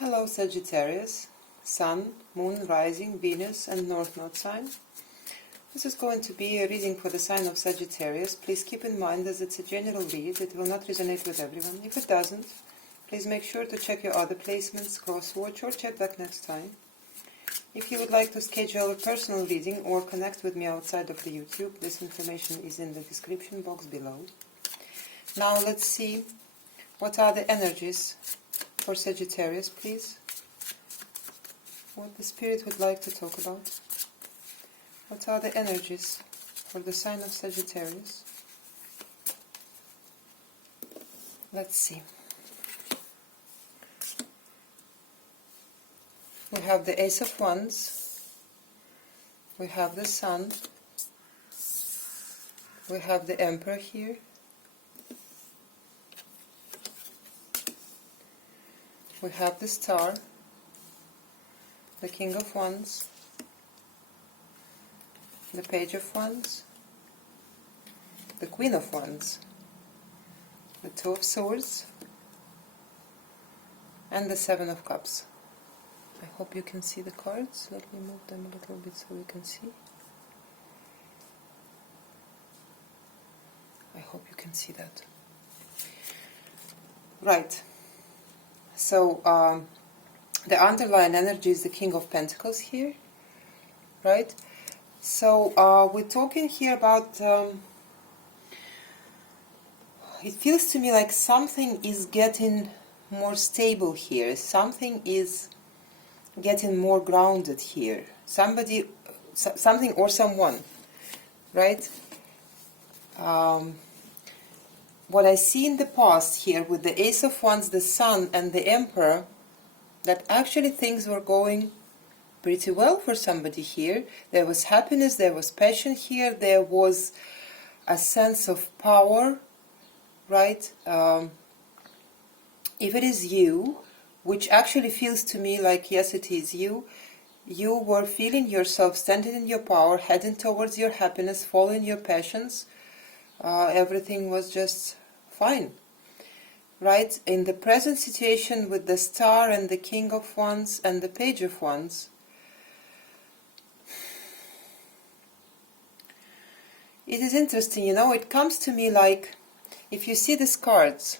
Hello Sagittarius, Sun, Moon, Rising, Venus and North Node sign. This is going to be a reading for the sign of Sagittarius. Please keep in mind that it's a general read. It will not resonate with everyone. If it doesn't, please make sure to check your other placements, cross-watch or check back next time. If you would like to schedule a personal reading or connect with me outside of the YouTube, this information is in the description box below. Now let's see what are the energies for Sagittarius, please. What the Spirit would like to talk about. What are the energies for the sign of Sagittarius? Let's see. We have the Ace of Wands. We have the Sun. We have the Emperor here. We have the Star, the King of Wands, the Page of Wands, the Queen of Wands, the Two of Swords, and the Seven of Cups. I hope you can see the cards. Let me move them a little bit so you can see. I hope you can see that. Right. So, the underlying energy is the King of Pentacles here, right? So, we're talking here about, it feels to me like something is getting more stable here. Something is getting more grounded here. Somebody, something or someone, right? What I see in the past here with the Ace of Wands, the Sun and the Emperor, that actually things were going pretty well for somebody here. There was happiness, there was passion here, there was a sense of power, right? If it is you, which actually feels to me like, yes, it is you, you were feeling yourself standing in your power, heading towards your happiness, following your passions. Everything was just fine, right? In the present situation with the Star and the King of Wands and the Page of Wands, it is interesting, you know, it comes to me like, if you see these cards,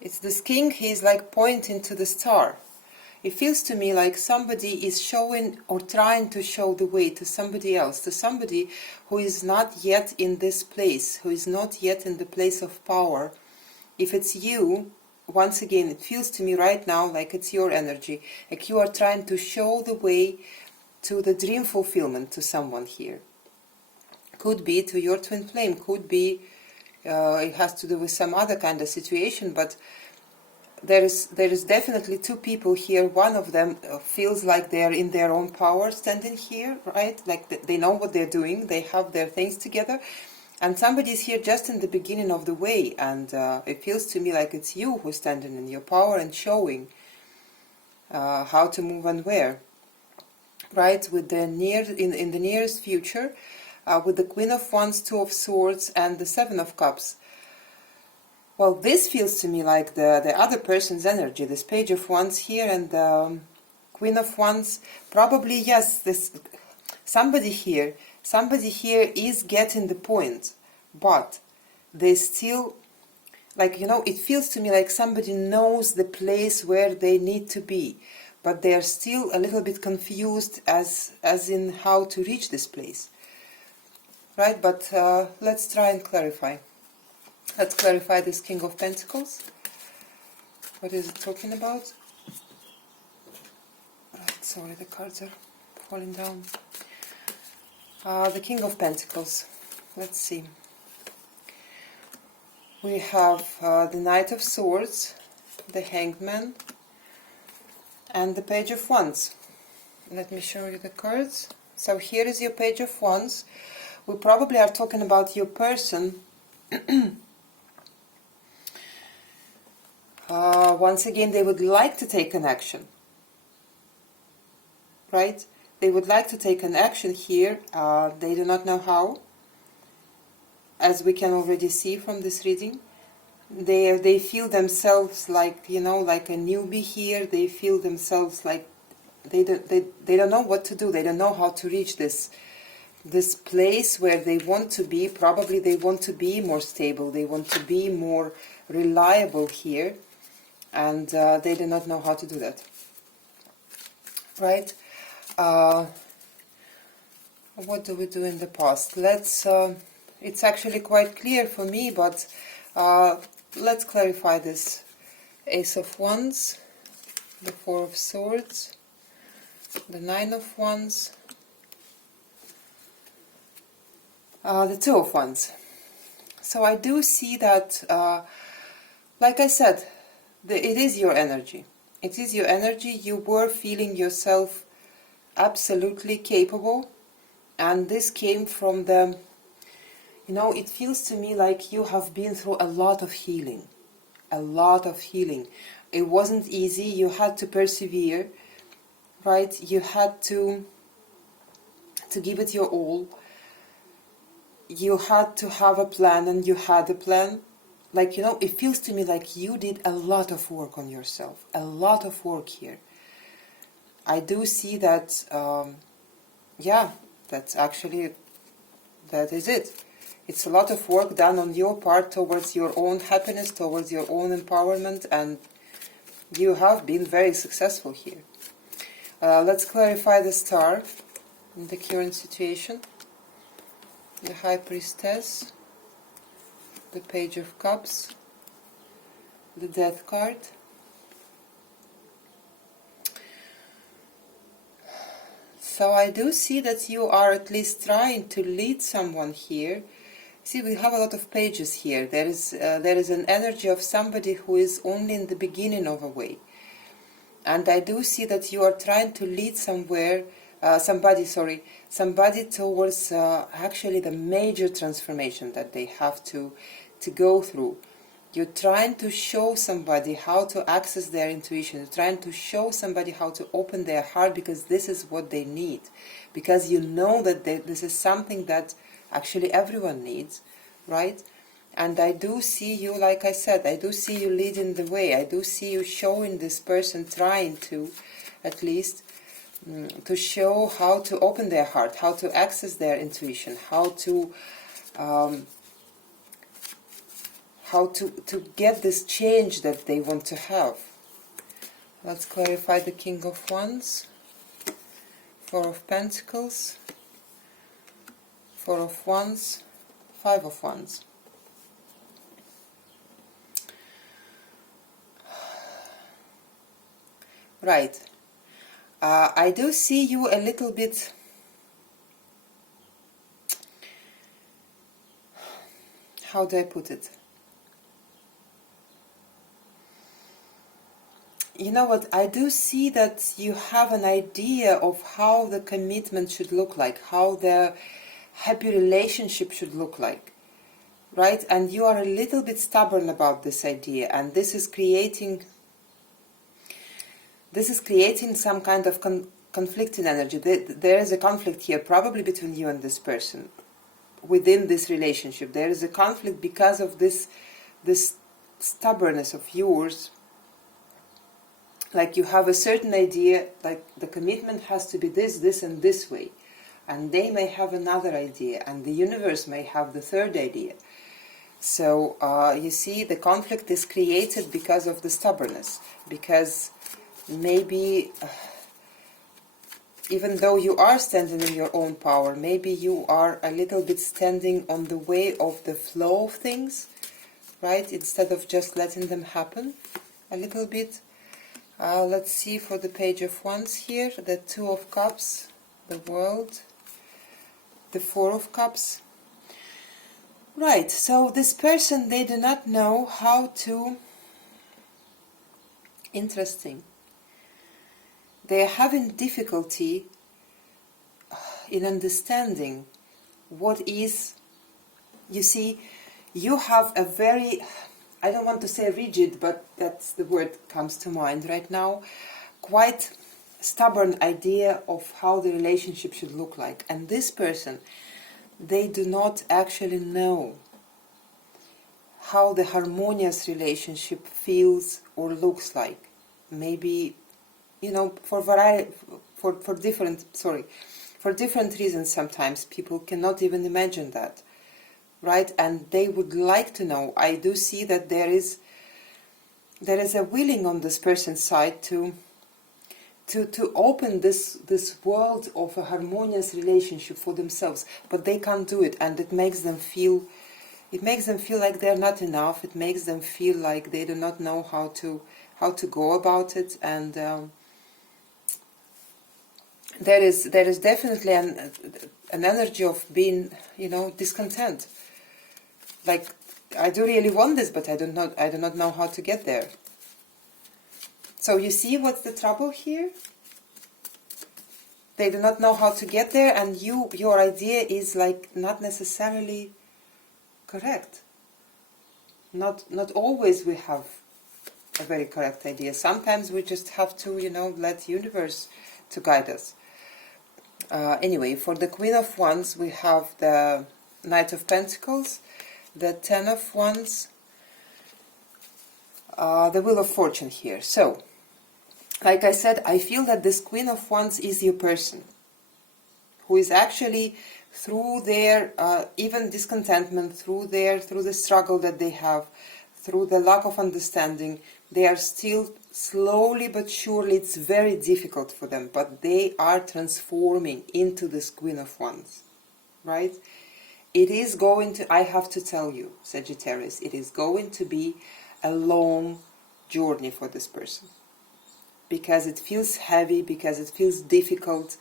it's this King, he's like pointing to the Star. It feels to me like somebody is showing or trying to show the way to somebody else, to somebody who is not yet in this place, who is not yet in the place of power. If it's you, once again, it feels to me right now like it's your energy, like you are trying to show the way to the dream fulfillment to someone here. Could be to your twin flame, could be, it has to do with some other kind of situation, but there is definitely two people here. One of them feels like they're in their own power standing here, right? Like they know what they're doing, they have their things together. And somebody's here just in the beginning of the way, and it feels to me like it's you who's standing in your power and showing how to move and where, right? With the in the nearest future, with the Queen of Wands, Two of Swords, and the Seven of Cups. Well, this feels to me like the other person's energy, this Page of Wands here and the Queen of Wands. Probably, yes, this somebody here is getting the point, but they still, like, you know, it feels to me like somebody knows the place where they need to be, but they are still a little bit confused as in how to reach this place, right? But let's try and clarify. Let's clarify this King of Pentacles. What is it talking about? Right, sorry, the cards are falling down. The King of Pentacles. Let's see. We have the Knight of Swords, the Hanged Man, and the Page of Wands. Let me show you the cards. So here is your Page of Wands. We probably are talking about your person. Once again, they would like to take an action, right? They would like to take an action here. They do not know how, as we can already see from this reading. They feel themselves like, you know, like a newbie here. They feel themselves like they don't know what to do. They don't know how to reach this place where they want to be. Probably they want to be more stable. They want to be more reliable here, and they do not know how to do that. Right? What do we do in the past? Let's. It's actually quite clear for me, but let's clarify this. Ace of Wands, the Four of Swords, the Nine of Wands, the Two of Wands. So I do see that, like I said, it is your energy. It is your energy. You were feeling yourself absolutely capable, and this came from the, you know, it feels to me like you have been through a lot of healing. A lot of healing. It wasn't easy. You had to persevere, right? You had to give it your all. You had to have a plan, and you had a plan. Like, you know, it feels to me like you did a lot of work on yourself. A lot of work here. I do see that, yeah, that's actually, that is it. It's a lot of work done on your part towards your own happiness, towards your own empowerment, and you have been very successful here. Let's clarify the star in the current situation. The High Priestess, the Page of Cups, the Death card. So I do see that you are at least trying to lead someone here. See, we have a lot of pages here. There is an energy of somebody who is only in the beginning of a way. And I do see that you are trying to lead somebody towards actually the major transformation that they have to go through. You're trying to show somebody how to access their intuition. You're trying to show somebody how to open their heart, because this is what they need. Because you know that this is something that actually everyone needs, right? And I do see you, like I said, I do see you leading the way. I do see you showing this person, trying to, at least, to show how to open their heart, how to access their intuition, how to get this change that they want to have. Let's clarify the King of Wands, Four of Pentacles, Four of Wands, Five of Wands. Right. I do see you a little bit, how do I put it? You know what, I do see that you have an idea of how the commitment should look like, how the happy relationship should look like, right? And you are a little bit stubborn about this idea, and this is creating some kind of conflicting energy. There is a conflict here, probably between you and this person. Within this relationship, there is a conflict because of this stubbornness of yours. Like, you have a certain idea, like the commitment has to be this, and this way. And they may have another idea, and the universe may have the third idea. So, you see, the conflict is created because of the stubbornness. Because maybe, even though you are standing in your own power, maybe you are a little bit standing on the way of the flow of things, right? Instead of just letting them happen a little bit. Let's see for the Page of Wands here, the Two of Cups, the World, the Four of Cups. Right, so this person, they do not know how to... Interesting. They are having difficulty in understanding what is... You see, you have a very... I don't want to say rigid, but that's the word that comes to mind right now. Quite stubborn idea of how the relationship should look like. And this person, they do not actually know how the harmonious relationship feels or looks like. Maybe, you know, for different reasons sometimes people cannot even imagine that, right? And they would like to know. I do see that there is a willing on this person's side to open this world of a harmonious relationship for themselves, but they can't do it, and it makes them feel like they're not enough. It makes them feel like they do not know how to go about it, and there is definitely an energy of being, you know, discontent. Like, I do really want this, but I do not know how to get there. So you see what's the trouble here? They do not know how to get there, and your idea is like not necessarily correct. Not always we have a very correct idea. Sometimes we just have to, you know, let the universe to guide us. Anyway, for the Queen of Wands, we have the Knight of Pentacles, the Ten of Wands, the Wheel of Fortune here. So, like I said, I feel that this Queen of Wands is your person, who is actually, through their even discontentment, through the struggle that they have, through the lack of understanding, they are still slowly but surely, it's very difficult for them, but they are transforming into this Queen of Wands, right? It is going to, I have to tell you, Sagittarius, it is going to be a long journey for this person, because it feels heavy, because it feels difficult,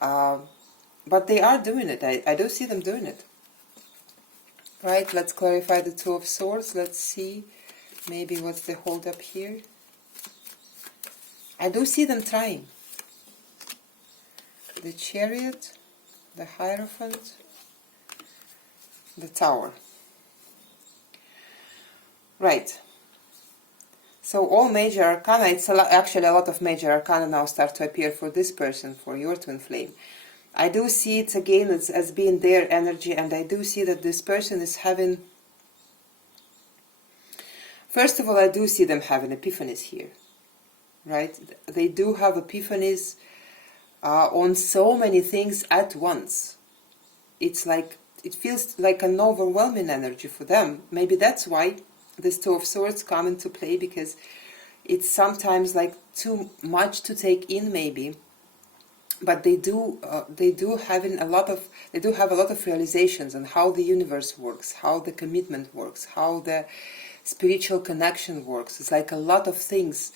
but they are doing it. I do see them doing it. Right, let's clarify the Two of Swords. Let's see maybe what's the hold up here. I do see them trying. The Chariot, the Hierophant, the Tower. Right. So all major arcana, it's actually a lot of major arcana now start to appear for this person, for your twin flame. I do see it again as being their energy, and I do see that this person is having, first of all, I do see them having epiphanies here, right? They do have epiphanies on so many things at once. It's like, it feels like an overwhelming energy for them. Maybe that's why this Two of Swords come into play, because it's sometimes like too much to take in, maybe. But they do have a lot of realizations on how the universe works, how the commitment works, how the spiritual connection works. It's like a lot of things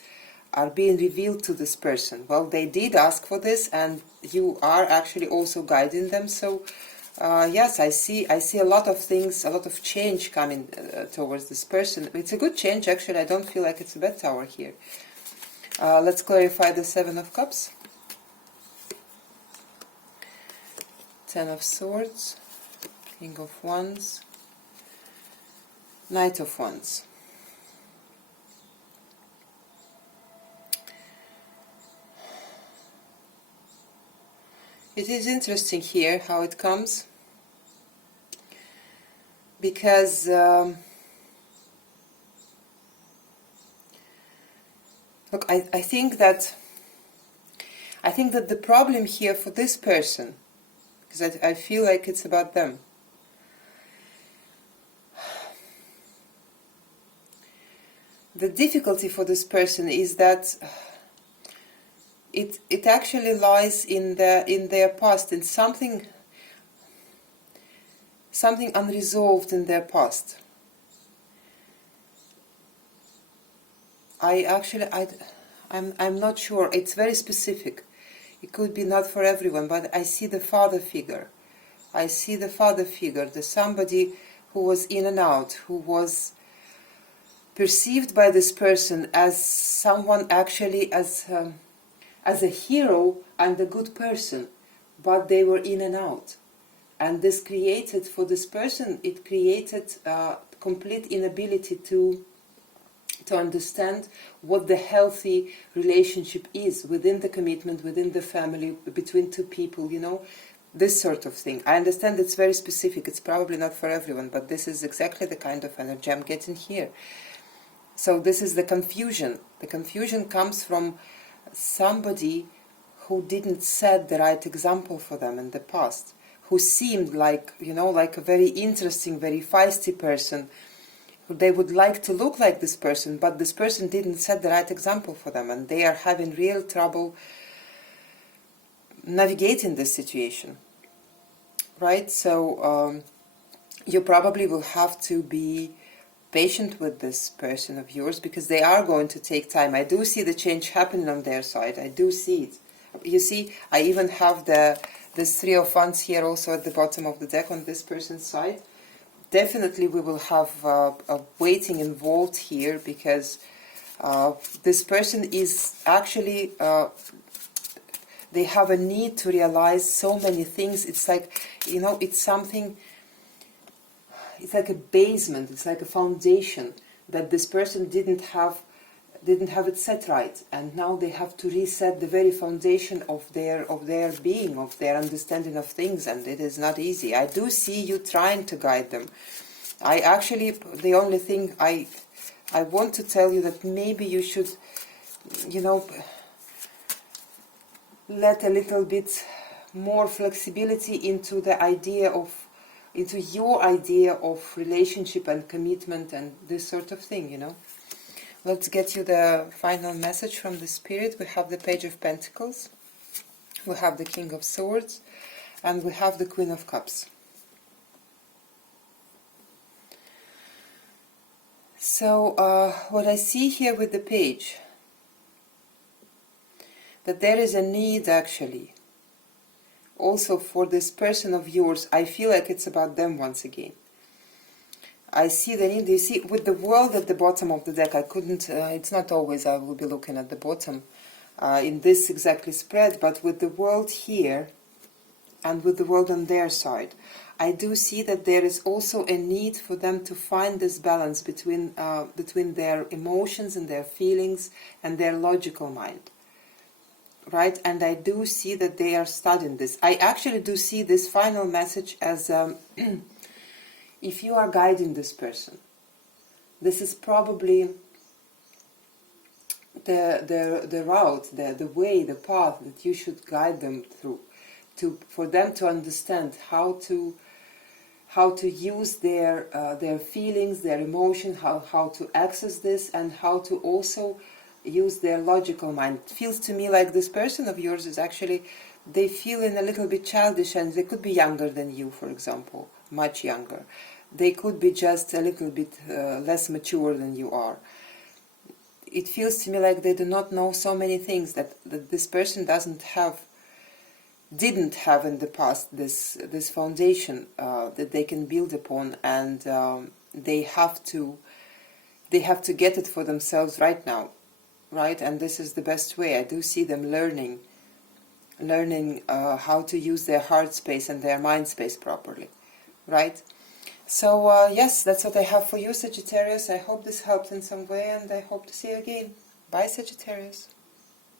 are being revealed to this person. Well, they did ask for this, and you are actually also guiding them. So yes, I see a lot of things, a lot of change coming towards this person. It's a good change, actually. I don't feel like it's a bad tower here. Let's clarify the Seven of Cups. Ten of Swords, King of Wands, Knight of Wands. It is interesting here how it comes, because look, I think that the problem here for this person, because I feel like it's about them. The difficulty for this person is that it actually lies in their past, in something unresolved in their past. I'm not sure. It's very specific. It could be not for everyone, but I see the father figure. I see the father figure, the somebody who was in and out, who was perceived by this person as someone actually as a hero and a good person, but they were in and out. And this created, for this person, it created complete inability to understand what the healthy relationship is within the commitment, within the family, between two people, you know. this sort of thing. I understand it's very specific, it's probably not for everyone, but this is exactly the kind of energy I'm getting here. So this is the confusion. The confusion comes from somebody who didn't set the right example for them in the past, who seemed like, you know, like a very interesting, very feisty person. They would like to look like this person, but this person didn't set the right example for them, and they are having real trouble navigating this situation, right? So you probably will have to be patient with this person of yours, because they are going to take time. I do see the change happening on their side. I do see it. You see, I even have this Three of Wands here also at the bottom of the deck on this person's side. Definitely we will have a waiting involved here, because this person is actually, they have a need to realize so many things. It's like, you know, it's something, it's like a basement, it's like a foundation that this person didn't have it set right, and now they have to reset the very foundation of their being, of their understanding of things, and it is not easy. I do see you trying to guide them. I actually, the only thing I want to tell you, that maybe you should, you know, let a little bit more flexibility into the idea of, into your idea of relationship and commitment and this sort of thing, you know. Let's get you the final message from the Spirit. We have the Page of Pentacles, we have the King of Swords, and we have the Queen of Cups. So what I see here with the page, that there is a need actually also for this person of yours. I feel like it's about them once again. I see the need. You see, with the World at the bottom of the deck, I couldn't, it's not always I will be looking at the bottom in this exactly spread, but with the World here and with the World on their side, I do see that there is also a need for them to find this balance between their emotions and their feelings and their logical mind. Right? And I do see that they are studying this. I actually do see this final message as if you are guiding this person, this is probably the route, the way, the path that you should guide them through, for them to understand how to use their feelings, their emotion, how to access this, and how to also use their logical mind. It feels to me like this person of yours is actually, they feel a little bit childish, and they could be younger than you, for example, much younger. They could be just a little bit less mature than you are. It feels to me like they do not know so many things that this person didn't have in the past, this foundation that they can build upon, and they have to get it for themselves right now, right? And this is the best way. I do see them learning how to use their heart space and their mind space properly, right? So yes, that's what I have for you, Sagittarius. I hope this helped in some way, and I hope to see you again. Bye, Sagittarius.